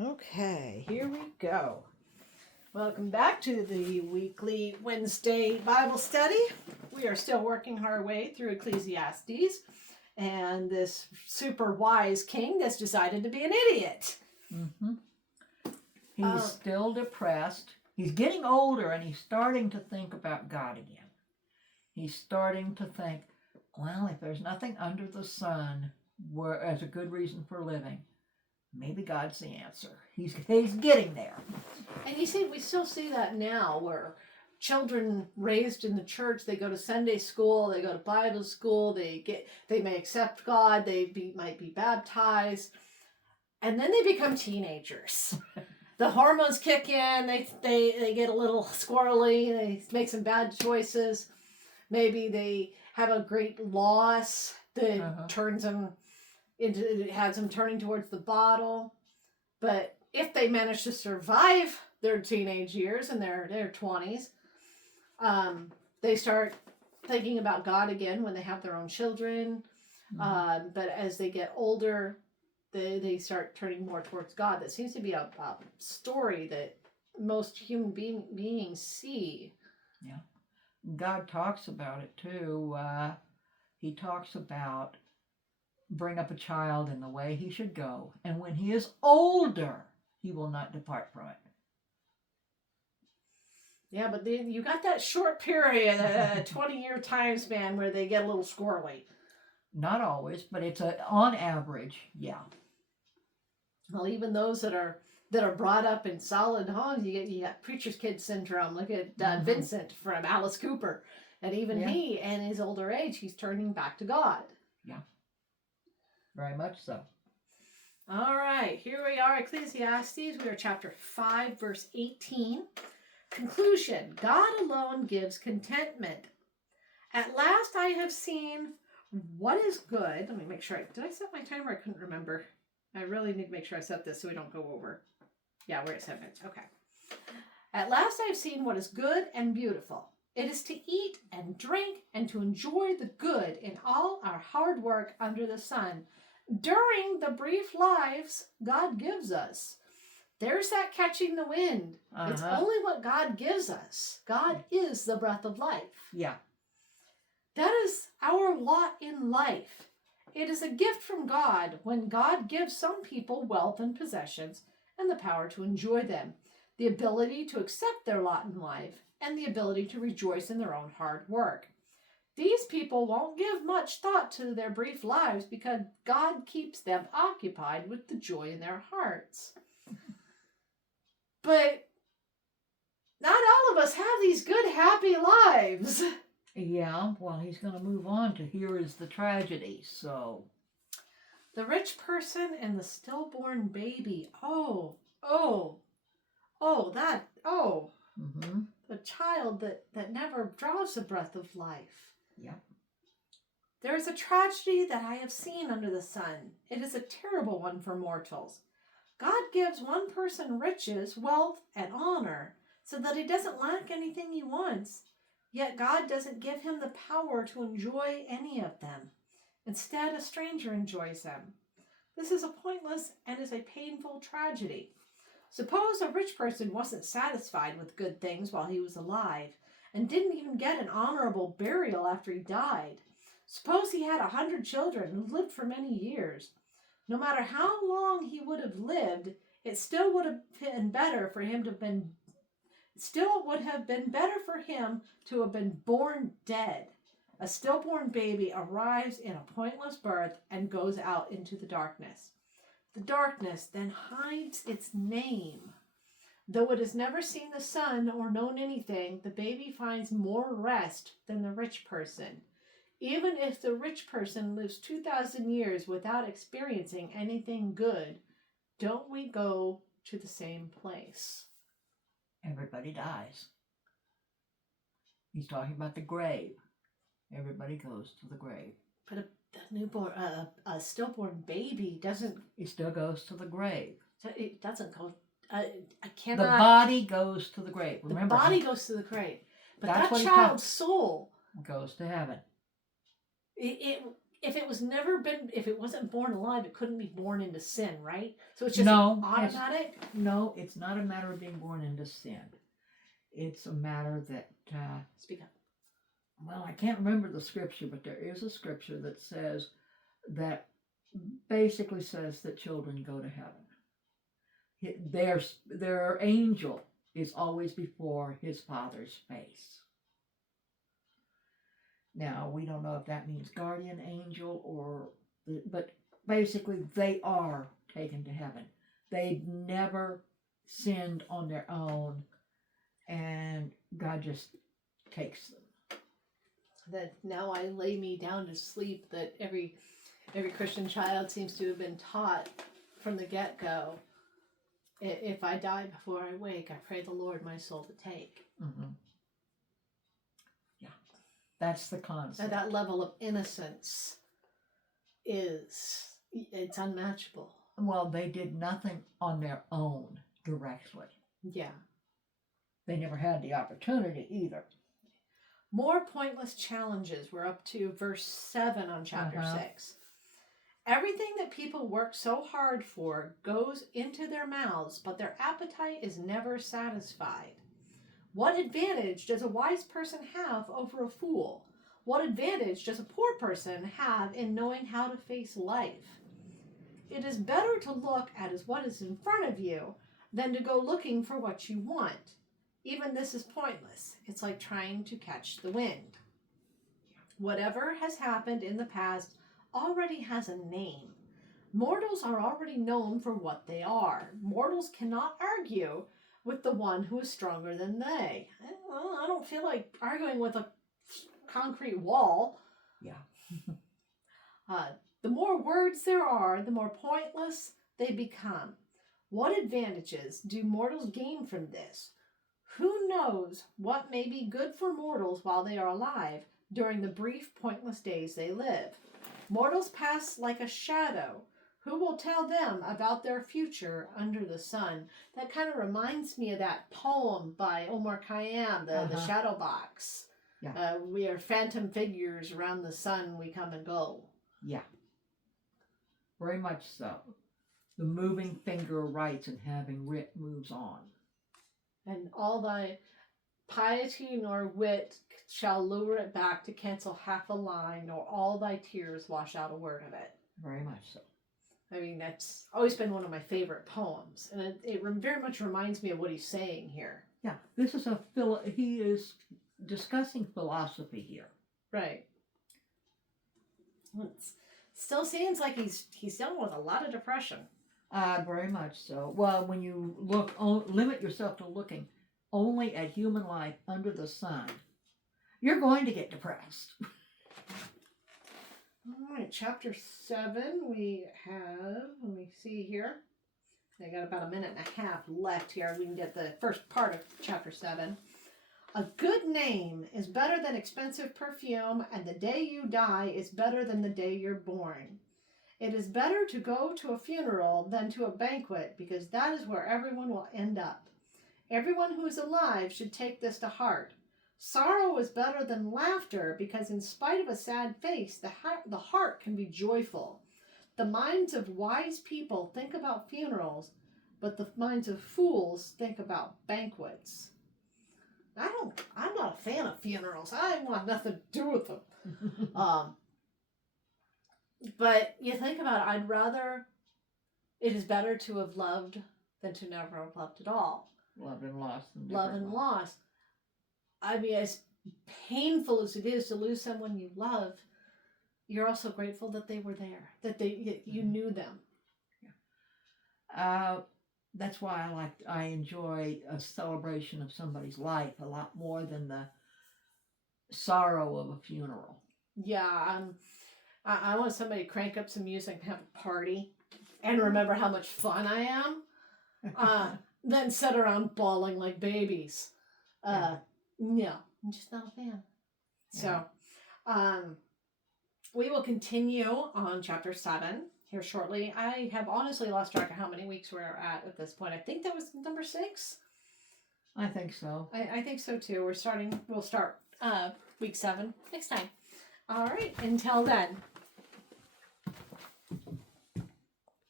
Okay, here we go. Welcome back to the weekly Wednesday Bible study. We are still working our way through Ecclesiastes and this super wise king that's decided to be an idiot. Mm-hmm. He's still depressed. He's getting older and he's starting to think about God again. He's starting to think, well, if there's nothing under the sun as a good reason for living, maybe God's the answer. He's getting there. And you see, we still see that now where children raised in the church, they go to Sunday school, they go to Bible school, they may accept God, might be baptized, and then they become teenagers. The hormones kick in, they get a little squirrely, they make some bad choices. Maybe they have a great loss that has them turning towards the bottle. But if they manage to survive their teenage years and their 20s, they start thinking about God again when they have their own children. Mm-hmm. But as they get older, they start turning more towards God. That seems to be a story that most human beings see. Yeah. God talks about it too. He talks about bring up a child in the way he should go, and when he is older, he will not depart from it. Yeah, but you got that short period, a 20-year time span where they get a little squirrely. Not always, but it's on average, yeah. Well, even those that are brought up in solid homes, you got preacher's kid syndrome. Look at Vincent from Alice Cooper, and even he, in his older age, he's turning back to God. Yeah, very much so. All right, here we are, Ecclesiastes. We are chapter 5, verse 18. Conclusion: God alone gives contentment. At last I have seen what is good. Let me make sure. Did I set my timer? I couldn't remember. I really need to make sure I set this so we don't go over. Yeah, we're at 7 minutes. Okay. At last I have seen what is good and beautiful. It is to eat and drink and to enjoy the good in all our hard work under the sun during the brief lives God gives us. There's that catching the wind. It's only what God gives us. God is the breath of life. Yeah. That is our lot in life. It is a gift from God when God gives some people wealth and possessions and the power to enjoy them, the ability to accept their lot in life, and the ability to rejoice in their own hard work. These people won't give much thought to their brief lives because God keeps them occupied with the joy in their hearts. But not all of us have these good, happy lives. Yeah, well, he's going to move on to here is the tragedy, so. The rich person and the stillborn baby. Mm-hmm. The child that never draws the breath of life. Yeah. There is a tragedy that I have seen under the sun. It is a terrible one for mortals. God gives one person riches, wealth, and honor so that he doesn't lack anything he wants. Yet God doesn't give him the power to enjoy any of them. Instead, a stranger enjoys them. This is a pointless and is a painful tragedy. Suppose a rich person wasn't satisfied with good things while he was alive and didn't even get an honorable burial after he died. Suppose he had 100 children and lived for many years. No matter how long he would have lived, it still would have been better for him to have been born dead. A stillborn baby arrives in a pointless birth and goes out into the darkness. The darkness then hides its name. Though it has never seen the sun or known anything, the baby finds more rest than the rich person. Even if the rich person lives 2,000 years without experiencing anything good, don't we go to the same place? Everybody dies. He's talking about the grave. Everybody goes to the grave. But a stillborn baby doesn't. It still goes to the grave. It doesn't go. I cannot. The body goes to the grave. Remember, the body goes to the grave, but that child's soul goes to heaven. if it wasn't born alive, it couldn't be born into sin, right? So it's just No, automatic. No, it's not a matter of being born into sin. It's a matter that, Speak up. well, I can't remember the scripture, but there is a scripture that says that basically says that children go to heaven. Their angel is always before his father's face. Now, we don't know if that means guardian angel but basically they are taken to heaven. They never sinned on their own, and God just takes them. That now I lay me down to sleep, that every Christian child seems to have been taught from the get-go. If I die before I wake, I pray the Lord my soul to take. Mm-hmm. Yeah, that's the concept. And that level of innocence it's unmatchable. Well, they did nothing on their own directly. Yeah. They never had the opportunity either. More pointless challenges. We're up to verse 7 on chapter 6. Everything that people work so hard for goes into their mouths, but their appetite is never satisfied. What advantage does a wise person have over a fool? What advantage does a poor person have in knowing how to face life? It is better to look at what is in front of you than to go looking for what you want. Even this is pointless. It's like trying to catch the wind. Whatever has happened in the past already has a name. Mortals are already known for what they are. Mortals cannot argue with the one who is stronger than they. I don't feel like arguing with a concrete wall. Yeah. The more words there are, the more pointless they become. What advantages do mortals gain from this? Who knows what may be good for mortals while they are alive during the brief, pointless days they live? Mortals pass like a shadow. Who will tell them about their future under the sun? That kind of reminds me of that poem by Omar Khayyam, the Shadow Box. Yeah. We are phantom figures around the sun, we come and go. Yeah. Very much so. The moving finger writes and having writ moves on. And all thy piety nor wit shall lure it back to cancel half a line, nor all thy tears wash out a word of it. Very much so. I mean, that's always been one of my favorite poems, and it very much reminds me of what he's saying here. Yeah, this is he is discussing philosophy here. Right. It still seems like he's dealing with a lot of depression. Very much so. Well, when you limit yourself to looking only at human life under the sun, you're going to get depressed. All right, chapter 7, we have, let me see here. I got about a minute and a half left here. We can get the first part of chapter 7. A good name is better than expensive perfume, and the day you die is better than the day you're born. It is better to go to a funeral than to a banquet, because that is where everyone will end up. Everyone who is alive should take this to heart. Sorrow is better than laughter, because in spite of a sad face, the heart can be joyful. The minds of wise people think about funerals, but the minds of fools think about banquets. I'm not a fan of funerals. I want nothing to do with them. But you think about it, it is better to have loved than to never have loved at all. Love and loss. Love and loss. I mean, as painful as it is to lose someone you love, you're also grateful that they were there, that you knew them. Yeah. That's why I enjoy a celebration of somebody's life a lot more than the sorrow of a funeral. Yeah, I want somebody to crank up some music and have a party and remember how much fun I am. Then sit around bawling like babies. No, I'm just not a fan. Yeah. So, we will continue on chapter 7 here shortly. I have honestly lost track of how many weeks we're at this point. I think that was number 6. I think so. I think so too. We'll start week 7 next time. All right. Until then.